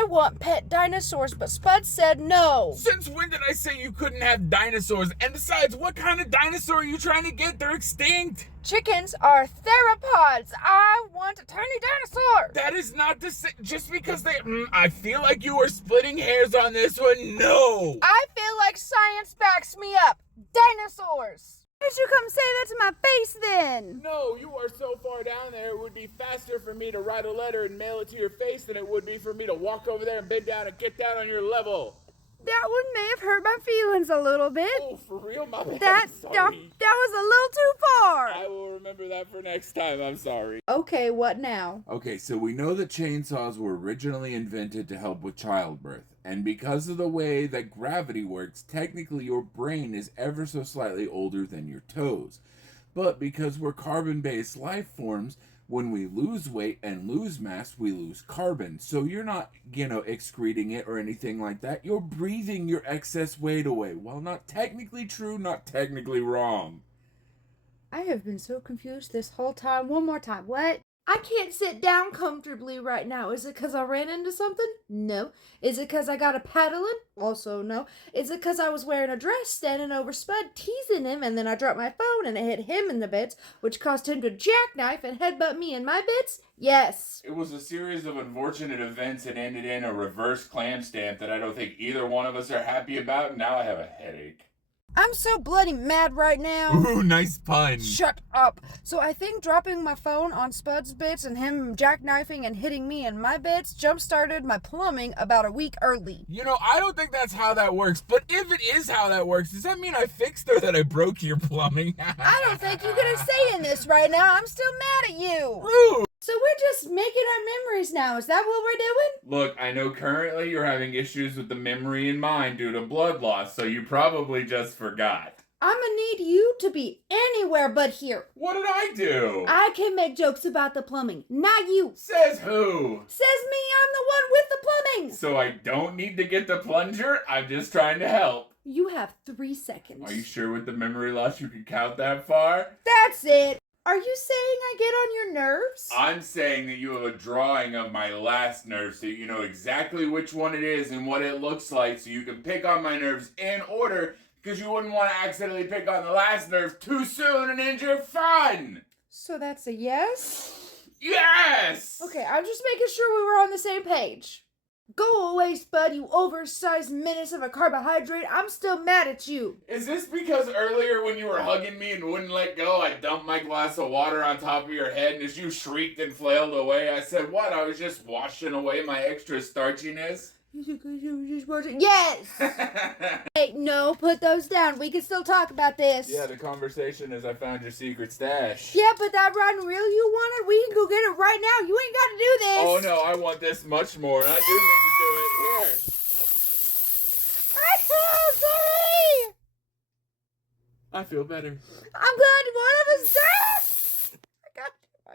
I want pet dinosaurs, but Spud said no. Since when did I say you couldn't have dinosaurs? And besides, what kind of dinosaur are you trying to get? They're extinct. Chickens are theropods. I want a tiny dinosaur. That is not the same. Just because they... I feel like you are splitting hairs on this one. No. I feel like science backs me up. Dinosaurs. Why did you come say that to my face then? No, you are so far down there, it would be faster for me to write a letter and mail it to your face than it would be for me to walk over there and bend down and get down on your level. That one may have hurt my feelings a little bit. Oh, for real? My bad. That I'm was sorry. a little too far. I will remember that for next time. I'm sorry. Okay, what now? Okay, so we know that chainsaws were originally invented to help with childbirth. And because of the way that gravity works, technically your brain is ever so slightly older than your toes. But because we're carbon-based life forms, when we lose weight and lose mass, we lose carbon. So you're not, excreting it or anything like that. You're breathing your excess weight away. While not technically true, not technically wrong. I have been so confused this whole time. One more time. What? I can't sit down comfortably right now. Is it because I ran into something? No. Is it because I got a paddling? Also no. Is it because I was wearing a dress standing over Spud teasing him and then I dropped my phone and it hit him in the bits, which caused him to jackknife and headbutt me in my bits? Yes. It was a series of unfortunate events that ended in a reverse clam stamp that I don't think either one of us are happy about, and now I have a headache. I'm so bloody mad right now. Ooh, nice pun. Shut up. So I think dropping my phone on Spud's bits and him jackknifing and hitting me in my bits jump-started my plumbing about a week early. I don't think that's how that works, but if it is how that works, does that mean I fixed or that I broke your plumbing? I don't think you get a say in this right now. I'm still mad at you. Rude. So we're just making our memories now. Is that what we're doing? Look, I know currently you're having issues with the memory in mind due to blood loss, so you probably just forgot. I'm gonna need you to be anywhere but here. What did I do? I can make jokes about the plumbing, not you. Says who? Says me, I'm the one with the plumbing. So I don't need to get the plunger? I'm just trying to help. You have 3 seconds. Are you sure with the memory loss you can count that far? That's it. Are you saying I get on your nerves? I'm saying that you have a drawing of my last nerve so you know exactly which one it is and what it looks like so you can pick on my nerves in order because you wouldn't want to accidentally pick on the last nerve too soon and injure fun. So that's a yes? Yes! Okay, I'm just making sure we were on the same page. Go away, Spud, you oversized menace of a carbohydrate. I'm still mad at you. Is this because earlier when you were hugging me and wouldn't let go, I dumped my glass of water on top of your head and as you shrieked and flailed away, I said, what? I was just washing away my extra starchiness? Yes! Hey, no, put those down. We can still talk about this. Yeah, the conversation is I found your secret stash. Yeah, but that rotten reel you wanted, we can go get it right now. You ain't got to do this. Oh no, I want this much more. I do need to do it. Here. Sorry! I feel better. I'm glad one of us did. I got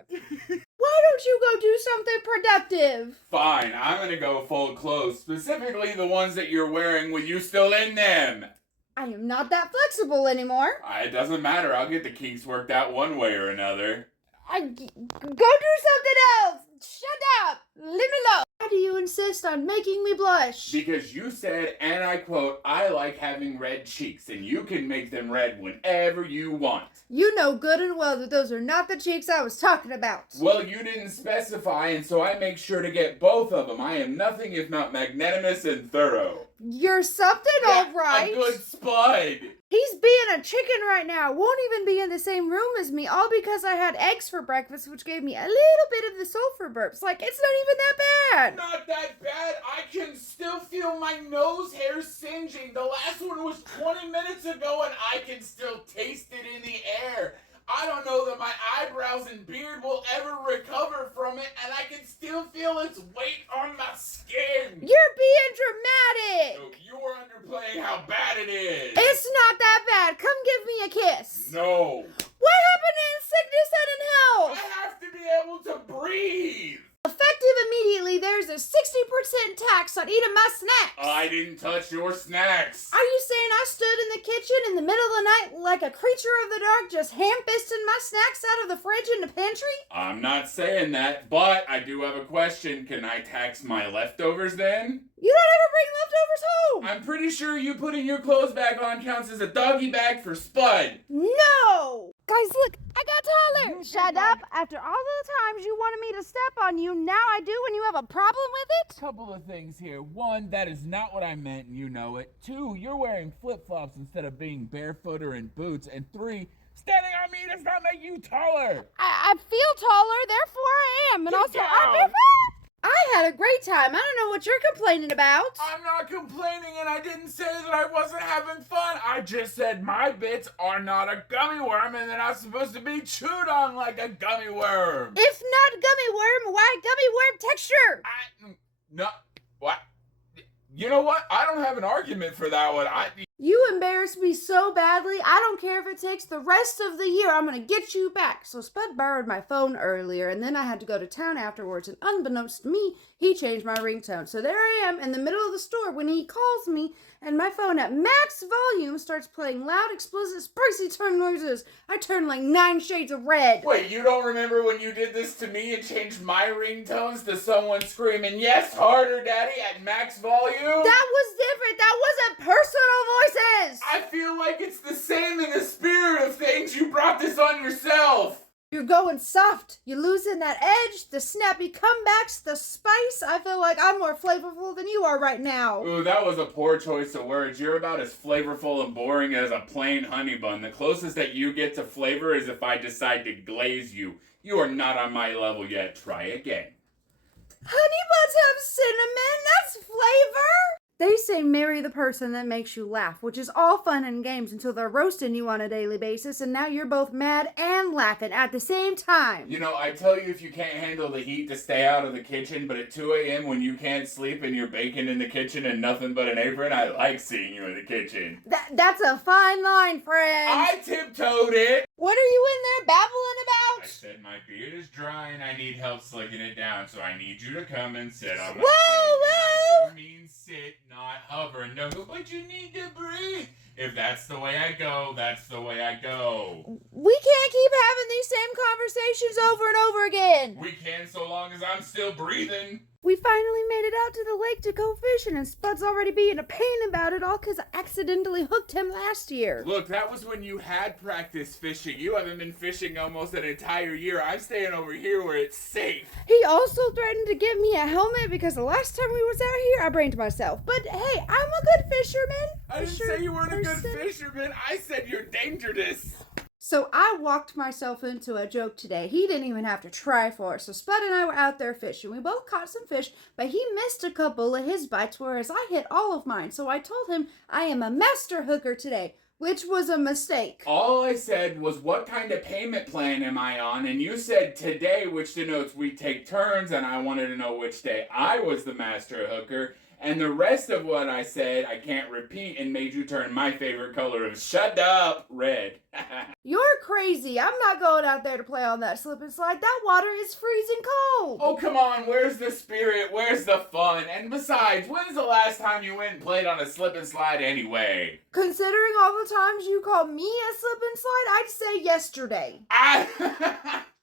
you. Why don't you go do something productive? Fine, I'm gonna go full clothes. Specifically the ones that you're wearing with you still in them. I am not that flexible anymore. It doesn't matter. I'll get the kinks worked out one way or another. Go do something else. Shut up. Leave me alone. Why do you insist on making me blush? Because you said, and I quote, I like having red cheeks, and you can make them red whenever you want. You know good and well that those are not the cheeks I was talking about. Well, you didn't specify, and so I make sure to get both of them. I am nothing if not magnanimous and thorough. You're something, all right. A good Spud. He's being a chicken right now. Won't even be in the same room as me, all because I had eggs for breakfast, which gave me a little bit of the sulfur burps. Like, it's not even that bad. Not that bad. I can still feel my nose hair singeing. The last one was 20 minutes ago, and I can still taste it in the air. I don't know that my eyebrows and beard will ever recover from it, and I can still feel its weight on my skin. You're being dramatic. No, you are underplaying how bad it is. It's not that bad. Come give me a kiss. No. What happened in sickness and in health? I have to be able to breathe. Effective immediately, there's a 60% paying tax on eating my snacks. I didn't touch your snacks. Are you saying I stood in the kitchen in the middle of the night like a creature of the dark just ham-fisting my snacks out of the fridge in the pantry? I'm not saying that, but I do have a question. Can I tax my leftovers then? You don't ever bring leftovers home. I'm pretty sure you putting your clothes back on counts as a doggy bag for Spud. No! Guys, look, I got taller. Shut up. After all the times you wanted me to step on you, now I do when you have a problem with it? Couple of things here. One, that is not what I meant, and you know it. Two, you're wearing flip-flops instead of being barefoot or in boots. And three, standing on me does not make you taller. I feel taller, therefore I am. And Get also, down. I'm barefoot. I had a great time. I don't know what you're complaining about. I'm not complaining, and I didn't say that I wasn't having fun. I just said my bits are not a gummy worm, and they're not supposed to be chewed on like a gummy worm. If not gummy worm, why gummy worm texture? No, what? You know what? I don't have an argument for that one. You embarrassed me so badly, I don't care if it takes the rest of the year, I'm gonna get you back. So Spud borrowed my phone earlier, and then I had to go to town afterwards, and unbeknownst to me, he changed my ringtone. So there I am in the middle of the store when he calls me, and my phone at max volume starts playing loud, explicit, spicy tongue noises. I turn like 9 shades of red. Wait, you don't remember when you did this to me and changed my ringtones to someone screaming, "Yes, harder, Daddy," at max volume? That was different. That wasn't personal voices. I feel like it's the same in the spirit of things. You brought this on yourself. You're going soft. You're losing that edge, the snappy comebacks, the spice. I feel like I'm more flavorful than you are right now. Ooh, that was a poor choice of words. You're about as flavorful and boring as a plain honey bun. The closest that you get to flavor is if I decide to glaze you. You are not on my level yet. Try again. Honey buns have cinnamon. That's flavor. They say marry the person that makes you laugh, which is all fun and games until they're roasting you on a daily basis, and now you're both mad and laughing at the same time. You know, I tell you if you can't handle the heat to stay out of the kitchen, but at 2 a.m. when you can't sleep and you're baking in the kitchen and nothing but an apron, I like seeing you in the kitchen. That's a fine line, friend. I tiptoed it. What are you in there babbling about? I said my beard is dry and I need help slicking it down, so I need you to come and sit on my Whoa, I do mean sit, not hover. No, but you need to breathe. If that's the way I go, that's the way I go. We can't keep having these same conversations over and over again. We can so long as I'm still breathing. We finally made it out to the lake to go fishing, and Spud's already being a pain about it all because I accidentally hooked him last year. Look, that was when you had practice fishing. You haven't been fishing almost an entire year. I'm staying over here where it's safe. He also threatened to give me a helmet because the last time we was out here, I brained myself. But hey, I'm a good fisherman. I didn't say you weren't a good fisherman. I said you're dangerous. So I walked myself into a joke today. He didn't even have to try for it. So Spud and I were out there fishing. We both caught some fish, but he missed a couple of his bites, whereas I hit all of mine. So I told him I am a master hooker today, which was a mistake. All I said was, what kind of payment plan am I on? And you said today, which denotes we take turns, and I wanted to know which day I was the master hooker. And the rest of what I said, I can't repeat, and made you turn my favorite color of shut up red. You're crazy. I'm not going out there to play on that slip and slide. That water is freezing cold. Oh, come on. Where's the spirit? Where's the fun? And besides, when's the last time you went and played on a slip and slide anyway? Considering all the times you called me a slip and slide, I'd say yesterday.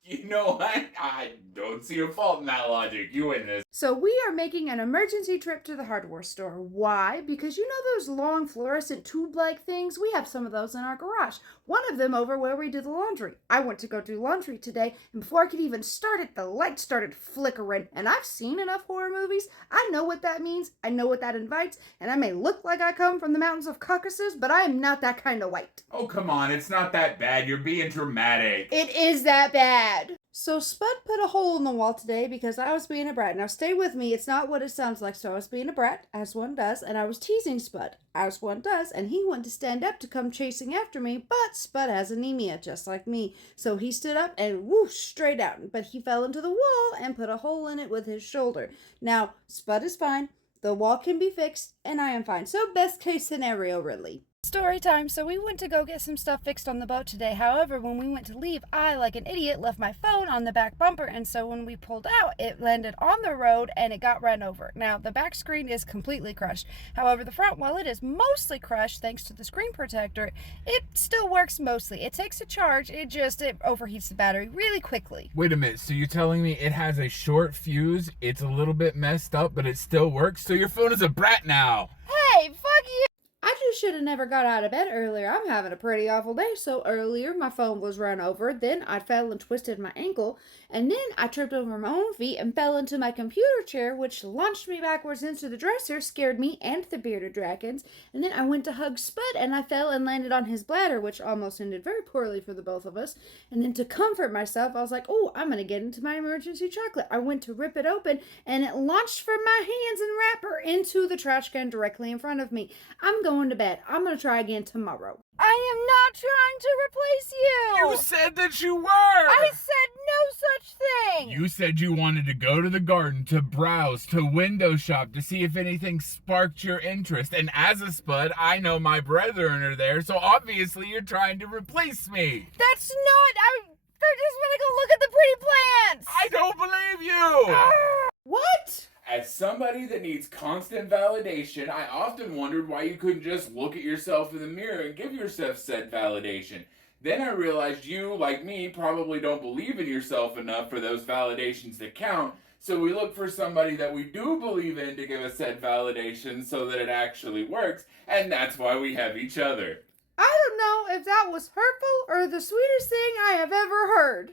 You know what? I don't see a fault in that logic. You win this. So we are making an emergency trip to the hardware store. Why? Because you know those long fluorescent tube-like things? We have some of those in our garage. One of them over where we do the laundry. I went to go do laundry today, and before I could even start it, the light started flickering. And I've seen enough horror movies. I know what that means. I know what that invites. And I may look like I come from the mountains of Caucasus, but I am not that kind of white. Oh, come on. It's not that bad. You're being dramatic. It is that bad. So Spud put a hole in the wall today because I was being a brat. Now stay with me, it's not what it sounds like. So I was being a brat, as one does, and I was teasing Spud, as one does, and he wanted to stand up to come chasing after me, but Spud has anemia, just like me. So he stood up and whoosh, straight out, but he fell into the wall and put a hole in it with his shoulder. Now, Spud is fine, the wall can be fixed, and I am fine. So best case scenario, really. Story time. So we went to go get some stuff fixed on the boat today. However, when we went to leave, I, like an idiot, left my phone on the back bumper, and so when we pulled out, it landed on the road and it got run over. Now, the back screen is completely crushed. However, the front, while it is mostly crushed thanks to the screen protector, it still works mostly. It takes a charge, it overheats the battery really quickly. Wait a minute, so you're telling me it has a short fuse, it's a little bit messed up, but it still works? So your phone is a brat now! Hey, fuck you! I just should have never got out of bed earlier. I'm having a pretty awful day. So earlier my phone was run over, then I fell and twisted my ankle, and then I tripped over my own feet and fell into my computer chair, which launched me backwards into the dresser, scared me and the bearded dragons, and then I went to hug Spud and I fell and landed on his bladder, which almost ended very poorly for the both of us. And then to comfort myself, I was like, oh, I'm gonna get into my emergency chocolate. I went to rip it open and it launched from my hands and wrapper into the trash can directly in front of me. I'm going to bed. I'm going to try again tomorrow. I am not trying to replace you! You said that you were! I said no such thing! You said you wanted to go to the garden, to browse, to window shop, to see if anything sparked your interest. And as a Spud, I know my brethren are there, so obviously you're trying to replace me. That's not... I just want to go look at the pretty plants! I don't believe you! What? As somebody that needs constant validation, I often wondered why you couldn't just look at yourself in the mirror and give yourself said validation. Then I realized you, like me, probably don't believe in yourself enough for those validations to count, so we look for somebody that we do believe in to give us said validation so that it actually works, and that's why we have each other. I don't know if that was hurtful or the sweetest thing I have ever heard.